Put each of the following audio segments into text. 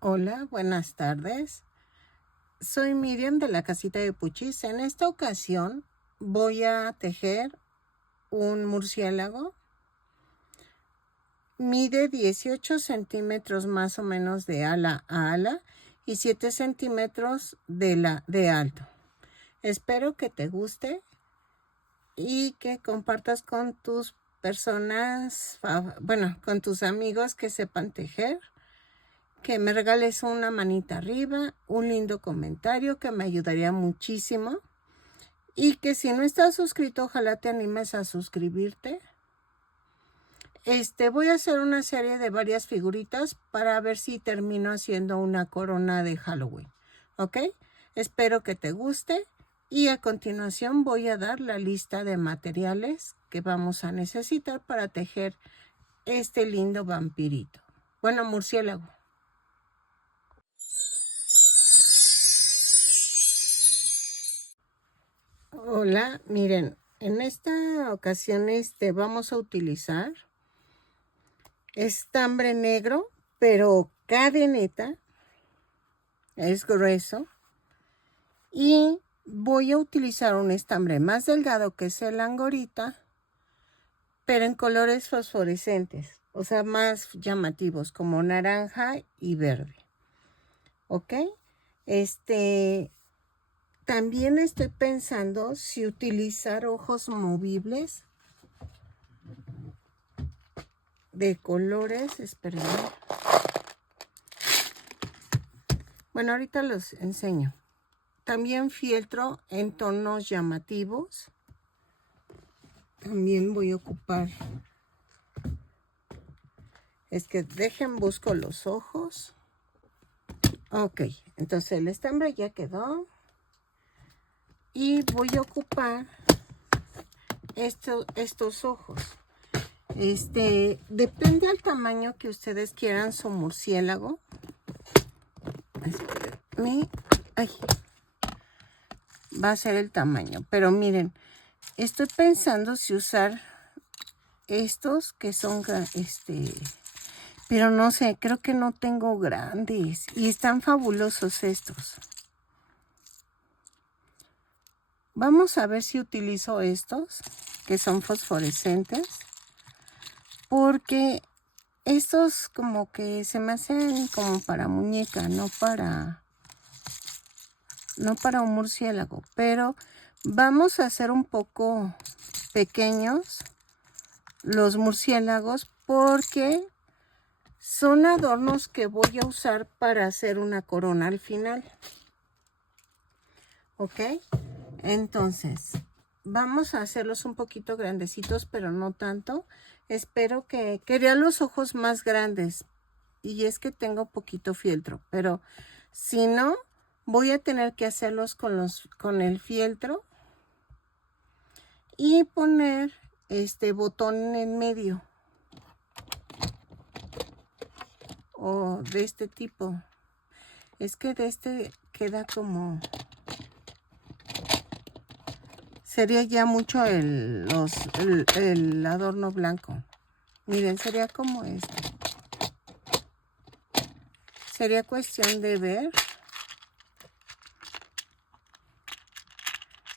Hola, buenas tardes. Soy Miriam de la casita de Puchis. En esta ocasión voy a tejer un murciélago. Mide 18 centímetros más o menos de ala a ala y 7 centímetros de alto. Espero que te guste y que compartas con tus personas, con tus amigos que sepan tejer. Que me regales una manita arriba, un lindo comentario que me ayudaría muchísimo. Y que si no estás suscrito, ojalá te animes a suscribirte. Voy a hacer una serie de varias figuritas para ver si termino haciendo una corona de Halloween. ¿Ok? Espero que te guste. Y a continuación voy a dar la lista de materiales que vamos a necesitar para tejer este lindo vampirito. Bueno, murciélago. Hola, miren, en esta ocasión vamos a utilizar estambre negro, pero cadeneta, es grueso, y voy a utilizar un estambre más delgado que es el angorita, pero en colores fosforescentes, o sea, más llamativos, como naranja y verde. ¿Ok? También estoy pensando si utilizar ojos movibles de colores, esperen. Bueno, ahorita los enseño. También fieltro en tonos llamativos. También voy a ocupar. Busco los ojos. Ok, entonces el estambre ya quedó. Y voy a ocupar estos ojos. Depende del tamaño que ustedes quieran su murciélago. Espérenme. Ay, va a ser el tamaño. Pero miren, estoy pensando si usar estos que son, pero no sé, creo que no tengo grandes. Y están fabulosos estos. Vamos a ver si utilizo estos, que son fosforescentes. Porque estos como que se me hacen como para muñeca, no para un murciélago. Pero vamos a hacer un poco pequeños los murciélagos porque son adornos que voy a usar para hacer una corona al final. ¿Ok? Entonces, vamos a hacerlos un poquito grandecitos, pero no tanto. Espero que quería los ojos más grandes. Y es que tengo poquito fieltro, pero si no, voy a tener que hacerlos con el fieltro y poner este botón en medio. O de este tipo. Es que de este queda como... Sería ya mucho el adorno blanco. Miren, sería como este. Sería cuestión de ver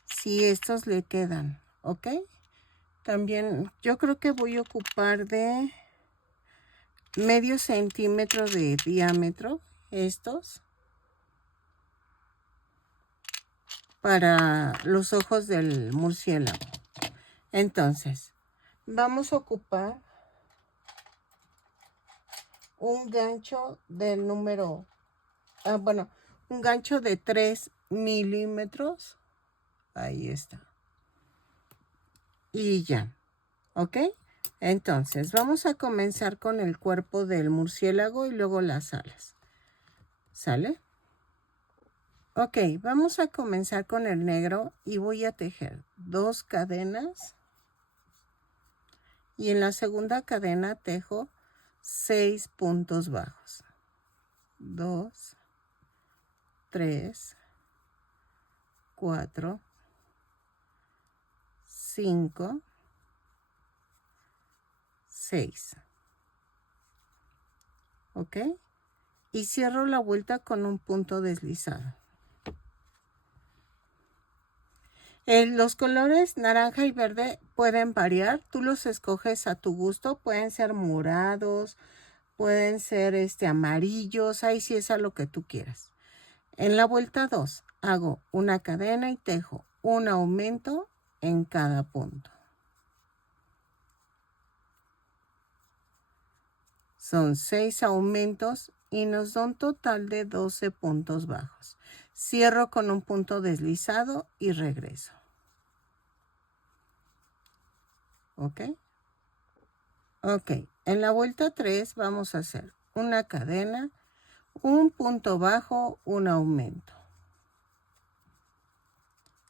si estos le quedan, ¿ok? También yo creo que voy a ocupar de medio centímetro de diámetro estos para los ojos del murciélago. Entonces, vamos a ocupar un gancho del número, un gancho de 3 milímetros. Ahí está. Y ya, ¿ok? Entonces, vamos a comenzar con el cuerpo del murciélago y luego las alas. ¿Sale? Ok, vamos a comenzar con el negro y voy a tejer 2 cadenas. Y en la segunda cadena tejo 6 puntos bajos. 2, 3, 4, 5, 6. ¿Ok? y cierro la vuelta con un punto deslizado. Los colores naranja y verde pueden variar, tú los escoges a tu gusto, pueden ser morados, pueden ser amarillos, ahí sí es a lo que tú quieras. En la vuelta 2 hago una cadena y tejo un aumento en cada punto. Son 6 aumentos y nos da un total de 12 puntos bajos. Cierro con un punto deslizado y regreso. ¿Ok? Ok, en la vuelta 3 vamos a hacer una cadena, un punto bajo, un aumento.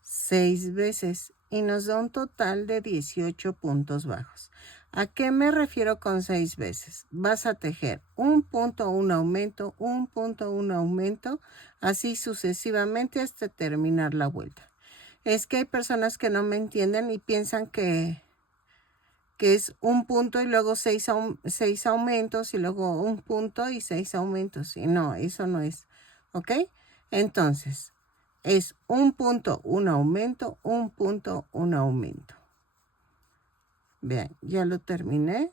6 veces y nos da un total de 18 puntos bajos. ¿A qué me refiero con 6 veces? Vas a tejer un punto, un aumento, un punto, un aumento, así sucesivamente hasta terminar la vuelta. Es que hay personas que no me entienden y piensan que es un punto y luego 6 aumentos y luego un punto y 6 aumentos. Y no, eso no es. ¿Ok? Entonces, es un punto, un aumento, un punto, un aumento. Vean, ya lo terminé.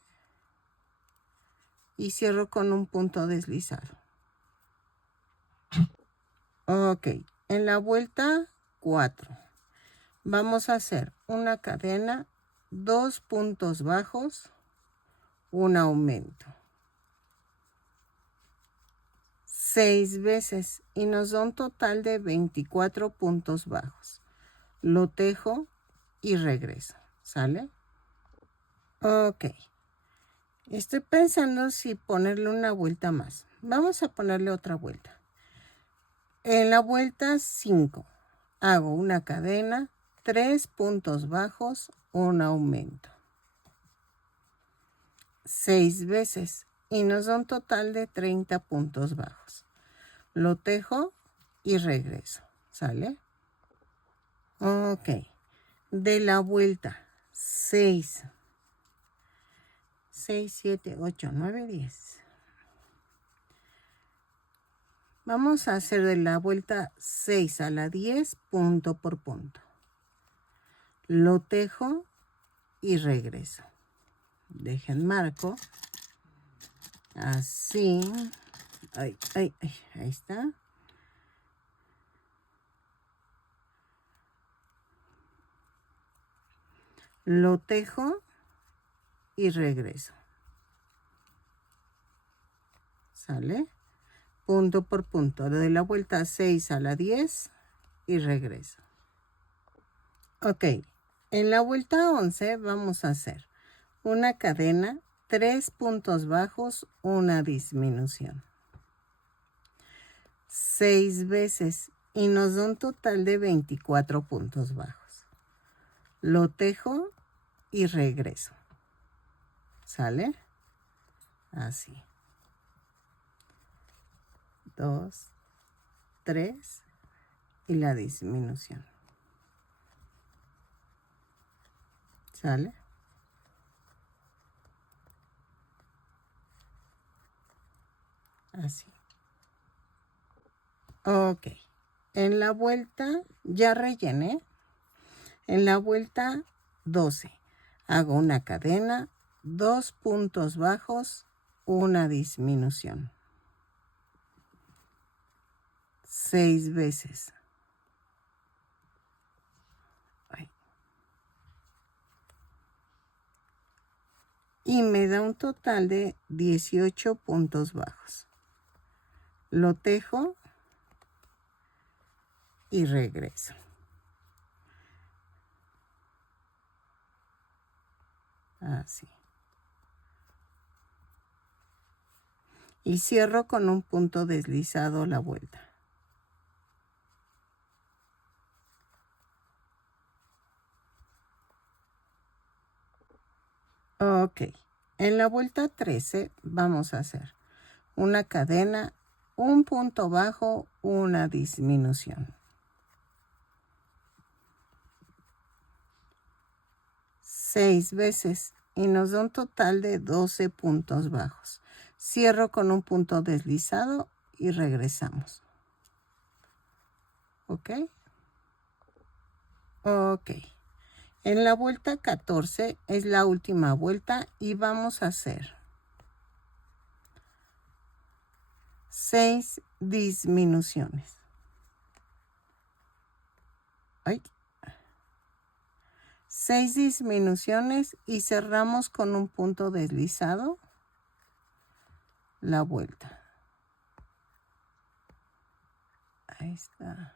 Y cierro con un punto deslizado. Ok, en la vuelta 4 vamos a hacer una cadena, 2 puntos bajos, un aumento. 6 veces y nos da un total de 24 puntos bajos. Lo tejo y regreso. ¿Sale? Ok. Estoy pensando si ponerle una vuelta más. Vamos a ponerle otra vuelta. En la vuelta 5 hago una cadena, 3 puntos bajos, un aumento. 6 veces y nos da un total de 30 puntos bajos. Lo tejo y regreso. ¿Sale? Ok. De la vuelta 6, 7, 8, 9, 10. Vamos a hacer de la vuelta 6 a la 10 punto por punto. Lo tejo y regreso. Dejen marco. Así. Ahí está. Lo tejo y regreso. ¿Sale? Punto por punto. Le doy la vuelta 6 a la 10 y regreso. Ok. En la vuelta 11 vamos a hacer una cadena, 3 puntos bajos, una disminución. 6 veces y nos da un total de 24 puntos bajos. Lo tejo y regreso. ¿Sale? Así. 2, 3 y la disminución. ¿Sale? Así. Ok. En la vuelta ya rellené. En la vuelta 12 hago una cadena, 2 puntos bajos, una disminución. 6 veces. Y me da un total de 18 puntos bajos. Lo tejo y regreso. Así. Y cierro con un punto deslizado la vuelta. Ok. En la vuelta 13 vamos a hacer una cadena, un punto bajo, una disminución. 6 veces y nos da un total de 12 puntos bajos. Cierro con un punto deslizado y regresamos. ¿Ok? Ok. En la vuelta 14 es la última vuelta y vamos a hacer 6 disminuciones. Ay. 6 disminuciones y cerramos con un punto deslizado la vuelta. Ahí está.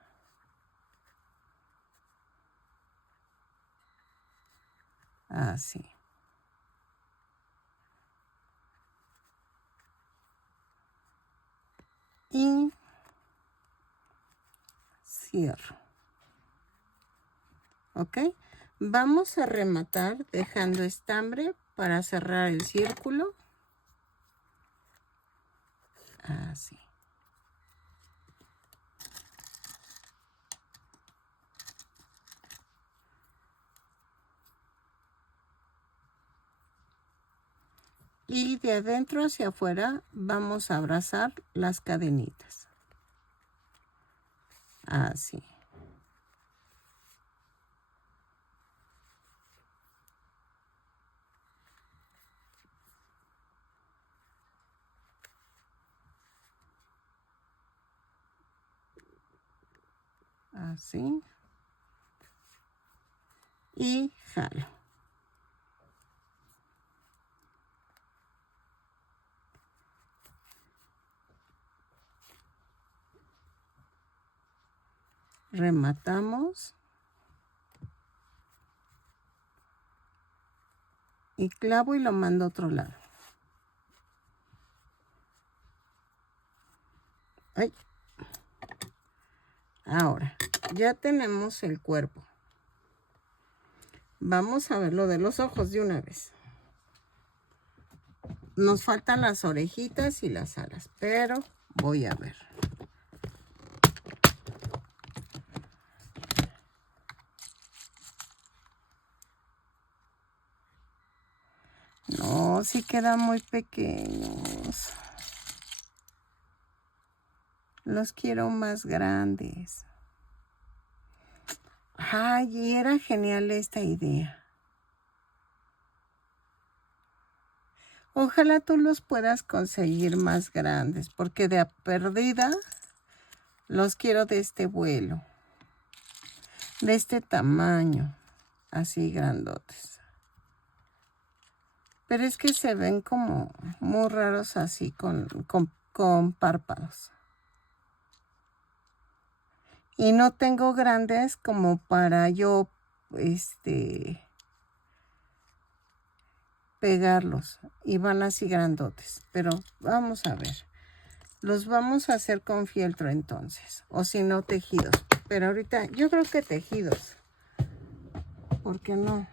Así. Y cierro. ¿Ok? Vamos a rematar dejando estambre para cerrar el círculo. Así. Y de adentro hacia afuera vamos a abrazar las cadenitas. Así. Así. Y jalo. Rematamos. Y clavo y lo mando a otro lado. Ay. Ahora, ya tenemos el cuerpo. Vamos a ver lo de los ojos de una vez. Nos faltan las orejitas y las alas, pero voy a ver. No, sí quedan muy pequeños. Los quiero más grandes. Ay, y era genial esta idea. Ojalá tú los puedas conseguir más grandes, porque de a perdida los quiero de este vuelo. De este tamaño, así grandotes. Pero es que se ven como muy raros así con párpados. Y no tengo grandes como para yo, pegarlos. Y van así grandotes. Pero vamos a ver. Los vamos a hacer con fieltro entonces. O si no, tejidos. Pero ahorita yo creo que tejidos. ¿Por qué no?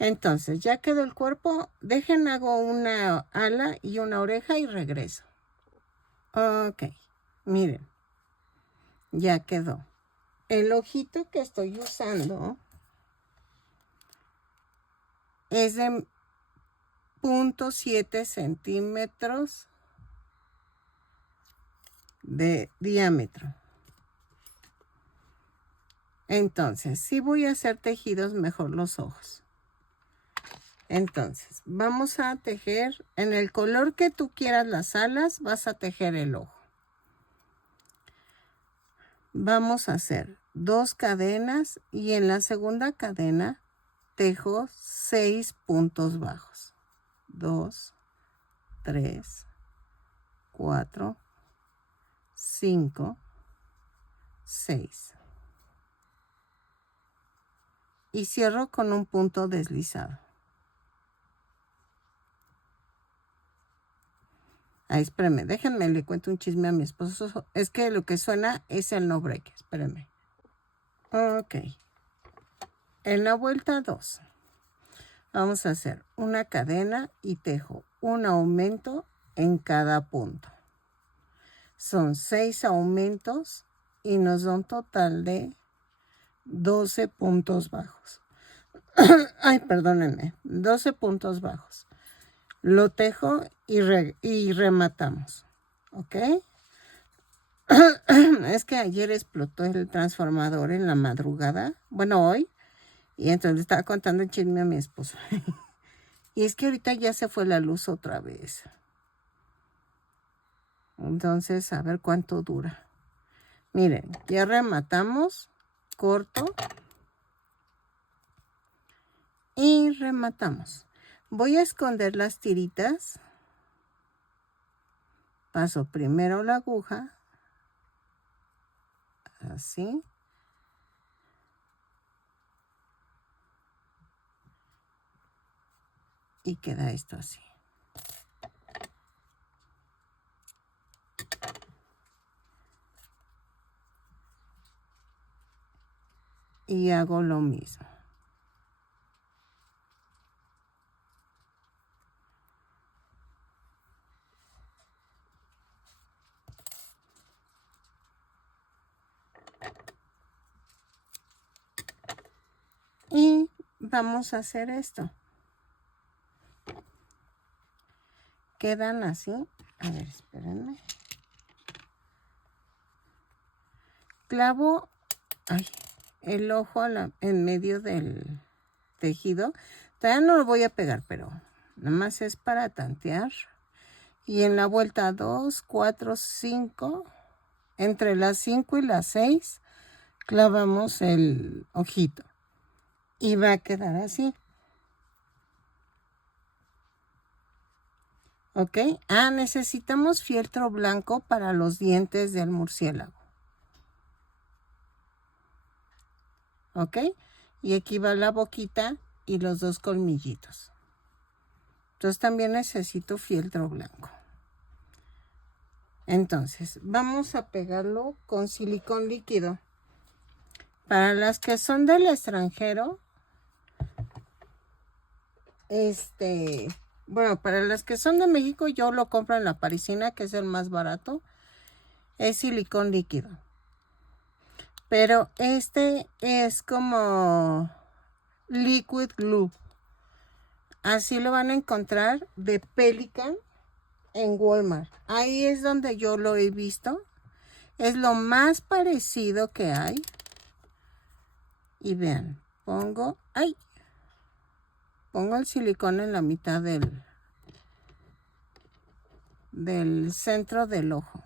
Entonces, ya quedó el cuerpo. Dejen, hago una ala y una oreja y regreso. Ok, miren. Ya quedó. El ojito que estoy usando es de 0.7 centímetros de diámetro. Entonces, si voy a hacer tejidos, mejor los ojos. Entonces, vamos a tejer en el color que tú quieras las alas, vas a tejer el ojo. Vamos a hacer 2 cadenas y en la segunda cadena tejo 6 puntos bajos. 2, 3, 4, 5, 6. Y cierro con un punto deslizado. Ay, espérenme, déjenme, le cuento un chisme a mi esposo. Es que lo que suena es el no break. Espérenme. Ok. En la vuelta 2, vamos a hacer una cadena y tejo un aumento en cada punto. Son 6 aumentos y nos da un total de 12 puntos bajos. Ay, perdónenme, 12 puntos bajos. Lo tejo y rematamos. ¿ok? Es que ayer explotó el transformador en la madrugada, bueno, hoy, y entonces le estaba contando el chisme a mi esposo. Y es que ahorita ya se fue la luz otra vez. Entonces, a ver cuánto dura. Miren, ya rematamos, corto y rematamos. Voy a esconder las tiritas. Paso primero la aguja, así. Y queda esto así. Y hago lo mismo. Y vamos a hacer esto. Quedan así. A ver, espérenme. Clavo el ojo en medio del tejido. Todavía no lo voy a pegar, pero nada más es para tantear. Y en la vuelta 2, 4, 5, entre las 5 y las 6, clavamos el ojito. Y va a quedar así. ¿Ok? Necesitamos fieltro blanco para los dientes del murciélago. ¿Ok? Y aquí va la boquita y los dos colmillitos. Entonces también necesito fieltro blanco. Entonces, vamos a pegarlo con silicón líquido. Para las que son del extranjero, bueno, para las que son de México, yo lo compro en La Parisina, que es el más barato. Es silicón líquido. Pero este es como liquid glue. Así lo van a encontrar de Pelican en Walmart. Ahí es donde yo lo he visto. Es lo más parecido que hay. Y vean, pongo el silicón en la mitad del centro del ojo.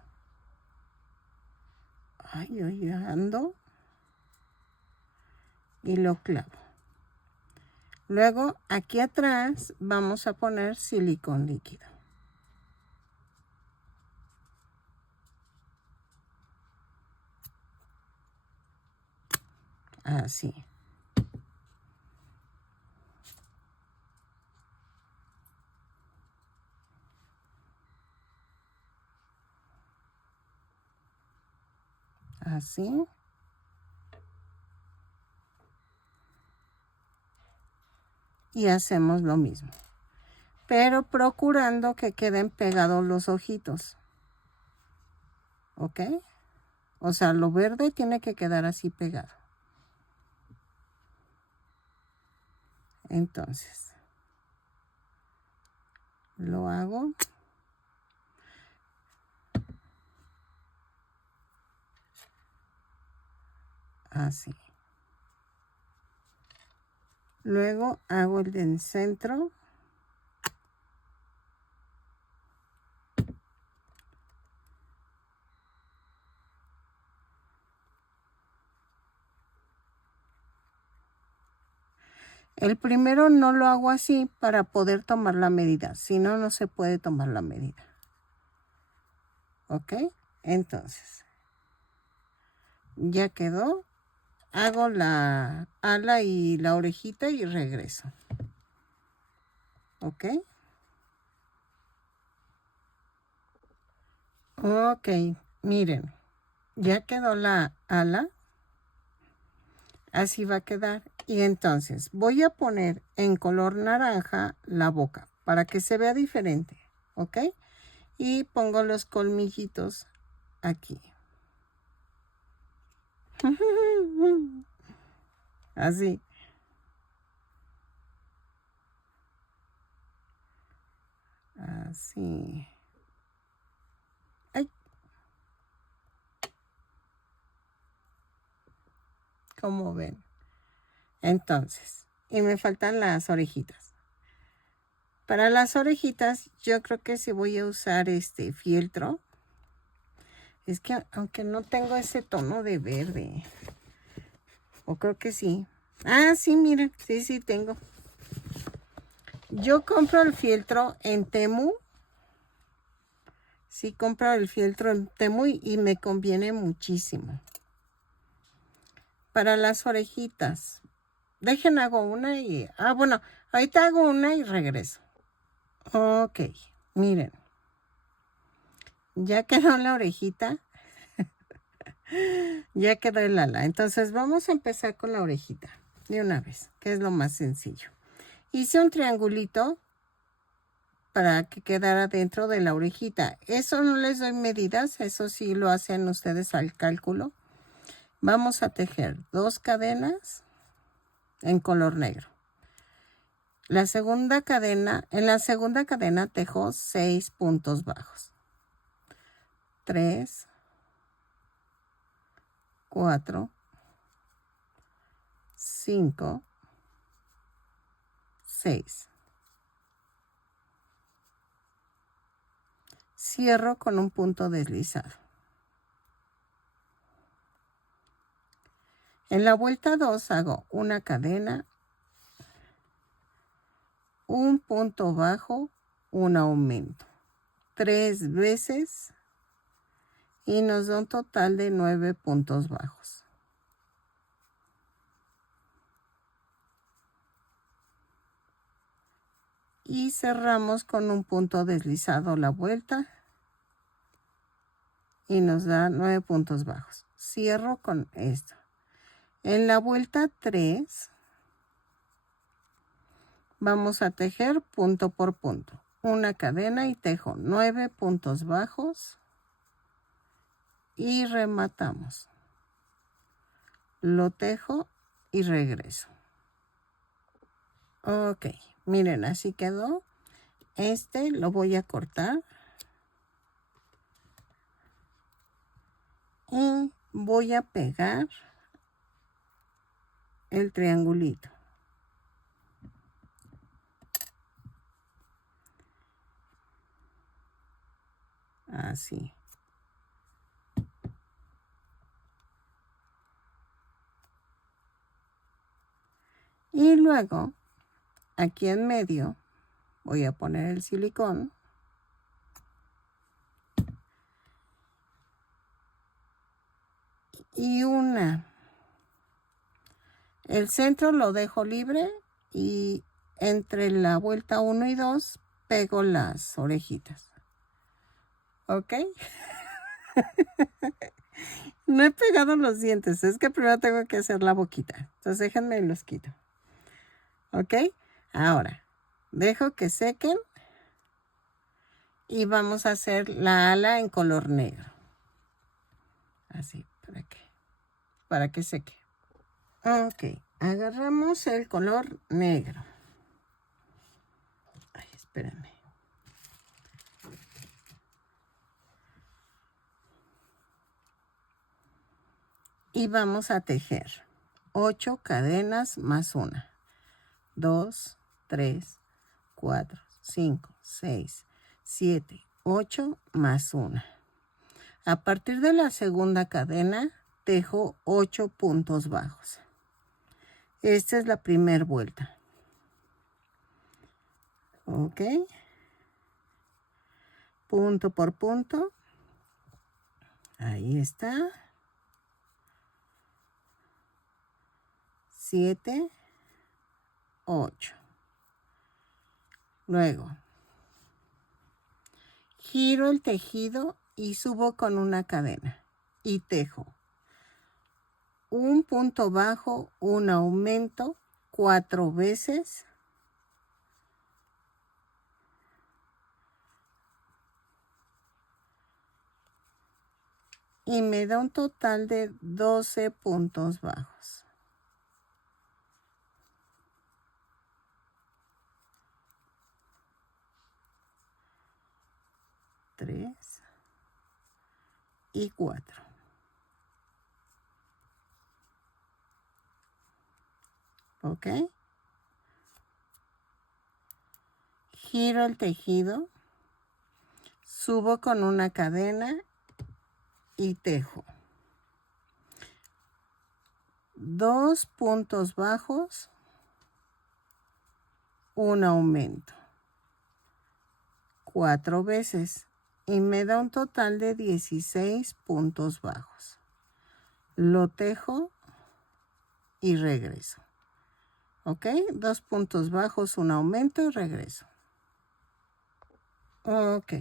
Ando. Y lo clavo. Luego, aquí atrás vamos a poner silicón líquido. Así. Así. Y hacemos lo mismo. Pero procurando que queden pegados los ojitos. ¿Ok? O sea, lo verde tiene que quedar así pegado. Entonces, lo hago. Así. Luego hago el del centro. El primero no lo hago así para poder tomar la medida. Si no, no se puede tomar la medida. ¿Ok? Entonces, ya quedó. Hago la ala y la orejita y regreso. ¿Ok? Ok, miren. Ya quedó la ala. Así va a quedar. Y entonces voy a poner en color naranja la boca para que se vea diferente. ¿Ok? Y pongo los colmillitos aquí. Así. Así. Ay. Como ven. Entonces, y me faltan las orejitas. Para las orejitas, yo creo que sí voy a usar este fieltro. Es que aunque no tengo ese tono de verde. O creo que sí. Ah, sí, miren. Sí tengo. Yo compro el fieltro en Temu. Sí, compro el fieltro en Temu y me conviene muchísimo. Para las orejitas. Dejen, hago una y... Ah, bueno, ahorita hago una y regreso. Ok, miren. Ya quedó la orejita. Ya quedó el ala. Entonces vamos a empezar con la orejita. De una vez, que es lo más sencillo. Hice un triangulito para que quedara dentro de la orejita. Eso no les doy medidas. Eso sí lo hacen ustedes al cálculo. Vamos a tejer 2 cadenas en color negro. La segunda cadena, en la segunda cadena tejo 6 puntos bajos. 3, 4, 5, 6. Cierro con un punto deslizado. En la vuelta 2 hago una cadena, un punto bajo, un aumento. 3 veces y nos da un total de 9 puntos bajos. Y cerramos con un punto deslizado la vuelta y nos da 9 puntos bajos. Cierro con esto. En la vuelta 3 vamos a tejer punto por punto. Una cadena y tejo 9 puntos bajos y rematamos. Lo tejo y regreso. Ok, miren, así quedó. Este lo voy a cortar. Y voy a pegar el triangulito. Así. Y luego, aquí en medio, voy a poner el silicón. Y una. El centro lo dejo libre y entre la vuelta 1 y 2 pego las orejitas. ¿Ok? No he pegado los dientes, es que primero tengo que hacer la boquita. Entonces déjenme y los quito. ¿Ok? Ahora, dejo que sequen y vamos a hacer la ala en color negro. Así, para que seque. Ok, agarramos el color negro. Ay, espérenme. Y vamos a tejer 8 cadenas más una. 2, 3, 4, 5, 6, 7, 8 más una. A partir de la segunda cadena tejo 8 puntos bajos. Esta es la primera vuelta. Ok. Punto por punto. Ahí está. 7, 8. Luego, giro el tejido y subo con una cadena y tejo un punto bajo, un aumento 4 veces. Y me da un total de 12 puntos bajos. 3 y 4. ¿ok? Giro el tejido, subo con una cadena y tejo. 2 puntos bajos, un aumento. 4 veces y me da un total de 16 puntos bajos. Lo tejo y regreso. ¿Ok? 2 puntos bajos, un aumento y regreso. Ok.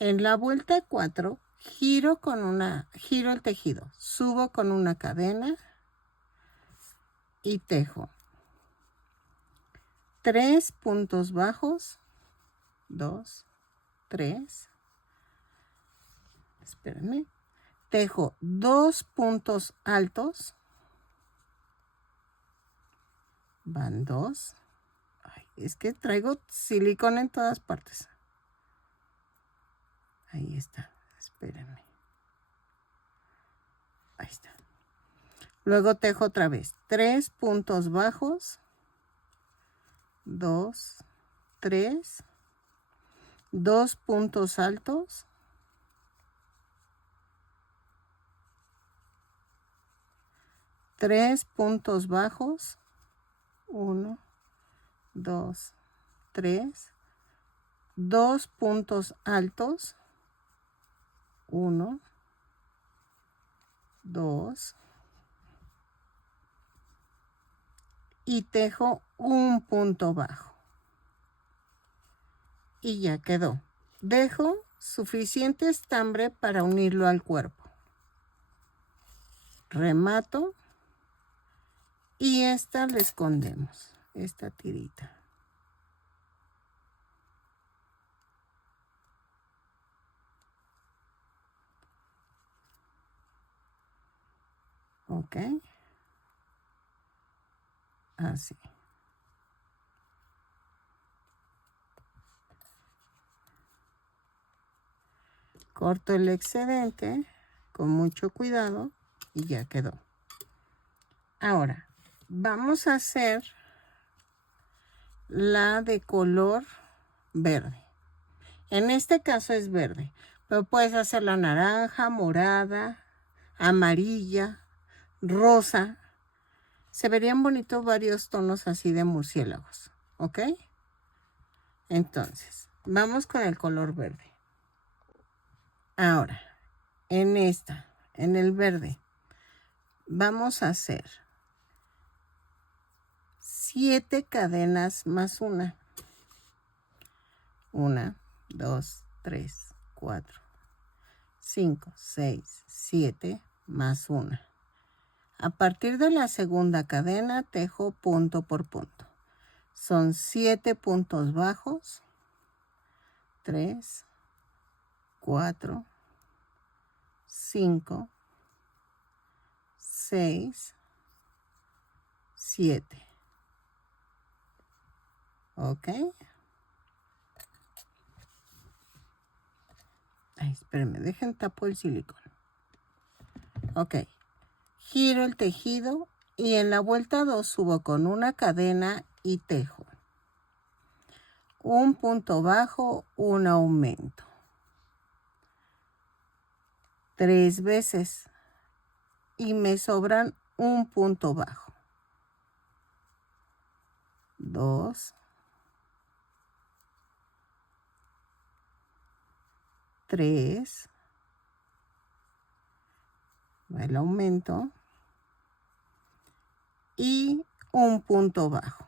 En la vuelta 4, giro el tejido, subo con una cadena y tejo. 3 puntos bajos, 2, 3. Espérenme. Tejo 2 puntos altos. Van 2. Ay, es que traigo silicona en todas partes. Ahí está. Espérenme. Ahí está. Luego tejo otra vez. 3 puntos bajos. 2, 3. 2 puntos altos. 3 puntos bajos. 1, 2, 3. 2 puntos altos. 1, 2. Y tejo un punto bajo. Y ya quedó. Dejo suficiente estambre para unirlo al cuerpo. Remato. Y esta la escondemos. Esta tirita. Ok. Así. Corto el excedente con mucho cuidado y ya quedó. Ahora, vamos a hacer la de color verde. En este caso es verde, pero puedes hacerla naranja, morada, amarilla, rosa. Se verían bonitos varios tonos así de murciélagos, ¿ok? Entonces, vamos con el color verde. Ahora, en el verde, vamos a hacer 7 cadenas más una. 1, 2, 3, 4, 5, 6, 7 más una. A partir de la segunda cadena tejo punto por punto. Son 7 puntos bajos. 3, 4, 5, 6, 7. ¿Ok? Ay, espérenme, dejen tapo el silicón. Ok. Giro el tejido y en la vuelta 2 subo con una cadena y tejo. Un punto bajo, un aumento. 3 veces y me sobran un punto bajo. 2, 3, el aumento y un punto bajo.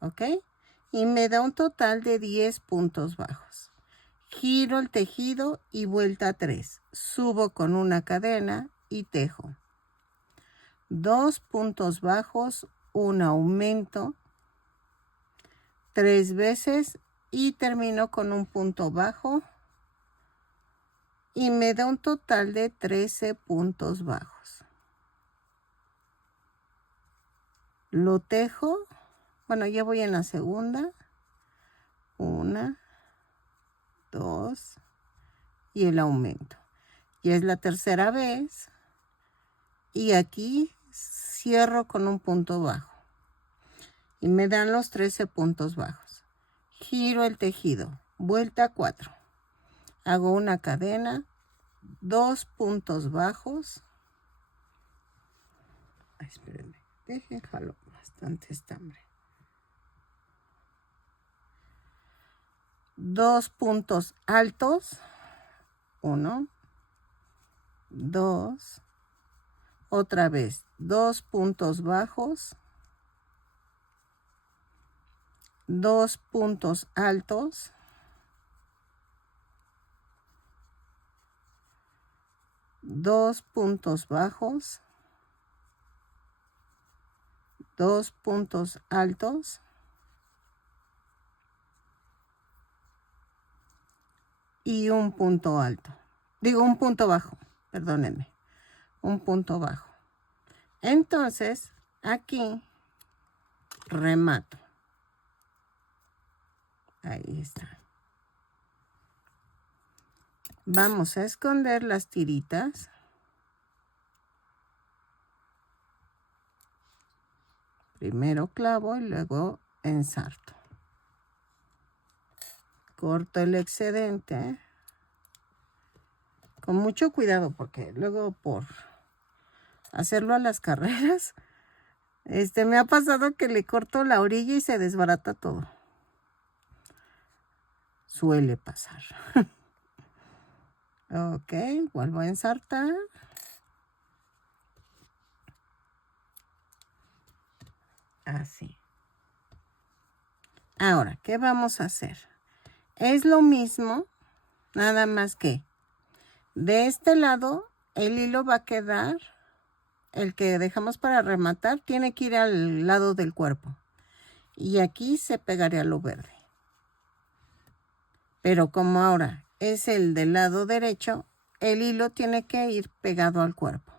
¿Ok? Y me da un total de 10 puntos bajos. Giro el tejido y vuelta 3. Subo con una cadena y tejo. 2 puntos bajos, un aumento, 3 veces y termino con un punto bajo y me da un total de 13 puntos bajos. Lo tejo, bueno, ya voy en la segunda. 1, 2 y el aumento. Y es la tercera vez y aquí cierro con un punto bajo y me dan los 13 puntos bajos. Giro el tejido, vuelta 4. Hago una cadena, 2 puntos bajos. Ay, espérenme, dejen jalo bastante estambre. 2 puntos altos, 1, 2, otra vez 2 puntos bajos, 2 puntos altos, 2 puntos bajos, 2 puntos altos y un punto alto. Digo, un punto bajo, perdónenme, un punto bajo. Entonces, aquí remato. Ahí está. Vamos a esconder las tiritas. Primero clavo y luego ensarto. Corto el excedente. Con mucho cuidado porque luego por hacerlo a las carreras, me ha pasado que le corto la orilla y se desbarata todo. Suele pasar. Ok, vuelvo a ensartar. Así. Ahora, ¿qué vamos a hacer? Es lo mismo, nada más que de este lado el hilo va a quedar, el que dejamos para rematar, tiene que ir al lado del cuerpo. Y aquí se pegaría lo verde. Pero como ahora es el del lado derecho, el hilo tiene que ir pegado al cuerpo.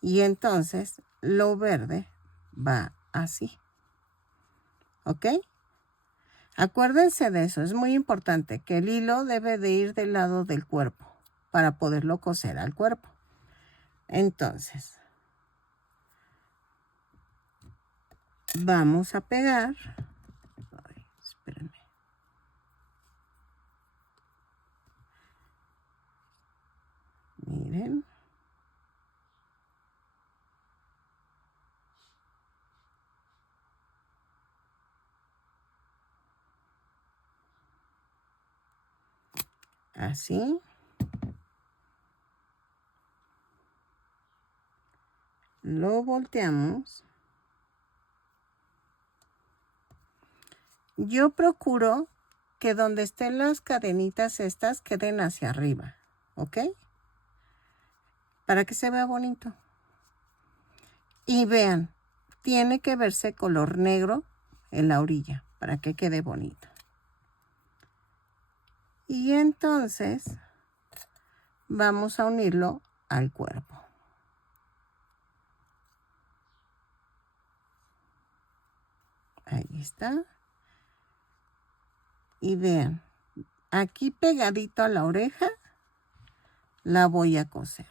Y entonces lo verde va así. ¿Ok? Acuérdense de eso, es muy importante que el hilo debe de ir del lado del cuerpo para poderlo coser al cuerpo. Entonces, vamos a pegar. Ay, espérenme. Miren. Así. Lo volteamos. Yo procuro que donde estén las cadenitas estas queden hacia arriba, ¿ok? Para que se vea bonito. Y vean, tiene que verse color negro en la orilla para que quede bonito. Y entonces vamos a unirlo al cuerpo. Ahí está. Y vean, aquí pegadito a la oreja la voy a coser.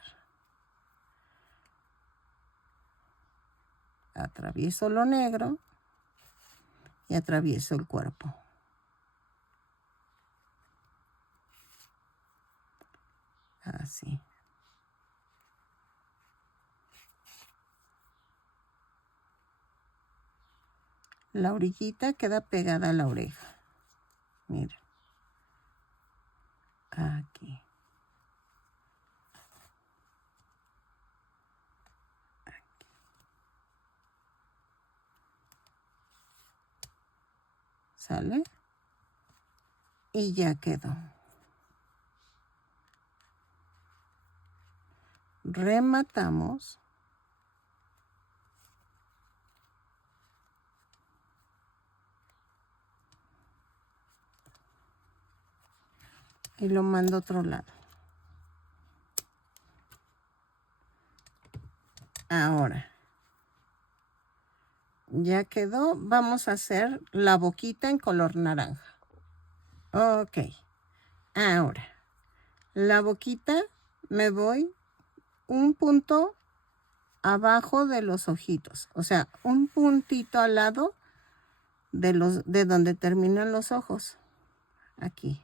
Atravieso lo negro y atravieso el cuerpo. Así. La orillita queda pegada a la oreja. Miren. Aquí. Aquí. ¿Sale? Y ya quedó. Rematamos. Y lo mando a otro lado. Ahora, ya quedó. Vamos a hacer la boquita en color naranja. Ok. Ahora, la boquita me voy un punto abajo de los ojitos, o sea, un puntito al lado de donde terminan los ojos, aquí.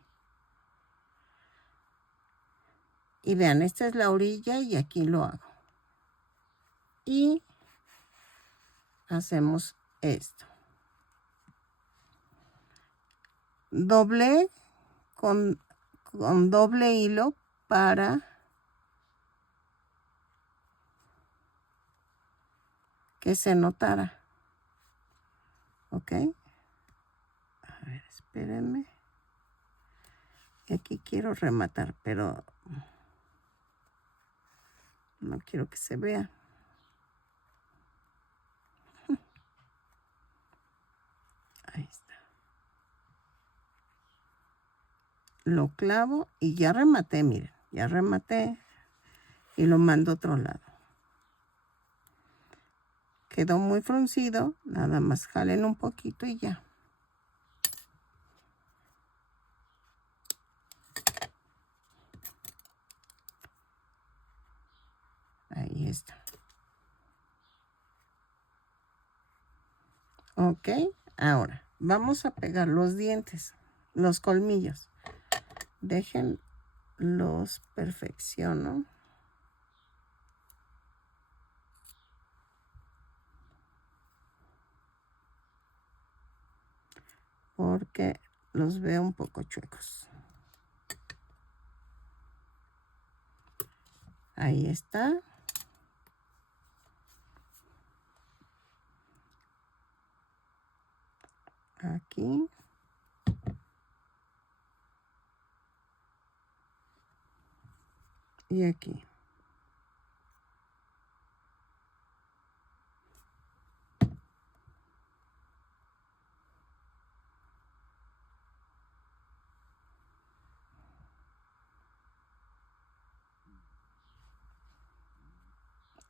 Y vean, esta es la orilla y aquí lo hago. Y hacemos esto. Doblé con doble hilo para que se notara. ¿Ok? A ver, espérenme. Aquí quiero rematar, pero no quiero que se vea. Ahí está. Lo clavo y ya rematé, miren. Ya rematé y lo mando a otro lado. Quedó muy fruncido, nada más jalen un poquito y ya. Ahí está. Ok, ahora vamos a pegar los dientes, los colmillos. Los perfecciono. Porque los veo un poco chuecos. Ahí está. Aquí. Y aquí.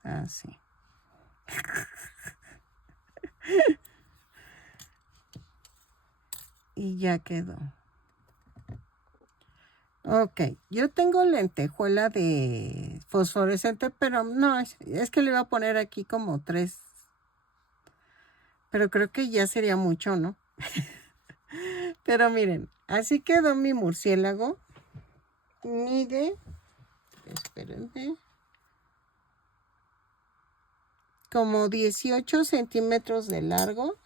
Así. Y ya quedó. Ok, yo tengo lentejuela de fosforescente, pero no, es que le voy a poner aquí como 3. Pero creo que ya sería mucho, ¿no? Pero miren, así quedó mi murciélago. Mide, espérenme, como 18 centímetros de largo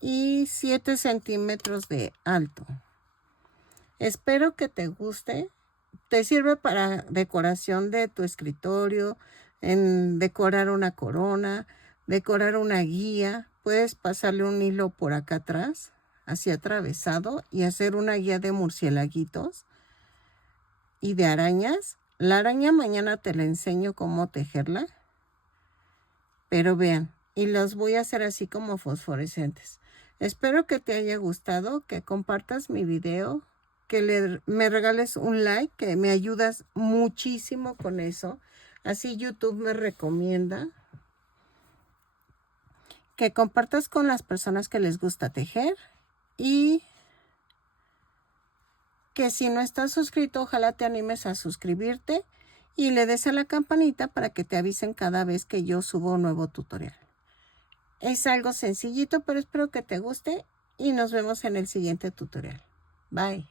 y 7 centímetros de alto. Espero que te guste. Te sirve para decoración de tu escritorio, en decorar una corona, decorar una guía. Puedes pasarle un hilo por acá atrás, así atravesado, y hacer una guía de murciélaguitos y de arañas. La araña mañana te la enseño cómo tejerla. Pero vean, y los voy a hacer así como fosforescentes. Espero que te haya gustado, que compartas mi video, que me regales un like, que me ayudas muchísimo con eso. Así YouTube me recomienda. Que compartas con las personas que les gusta tejer. Y que si no estás suscrito, ojalá te animes a suscribirte. Y le des a la campanita para que te avisen cada vez que yo subo un nuevo tutorial. Es algo sencillito, pero espero que te guste y nos vemos en el siguiente tutorial. Bye.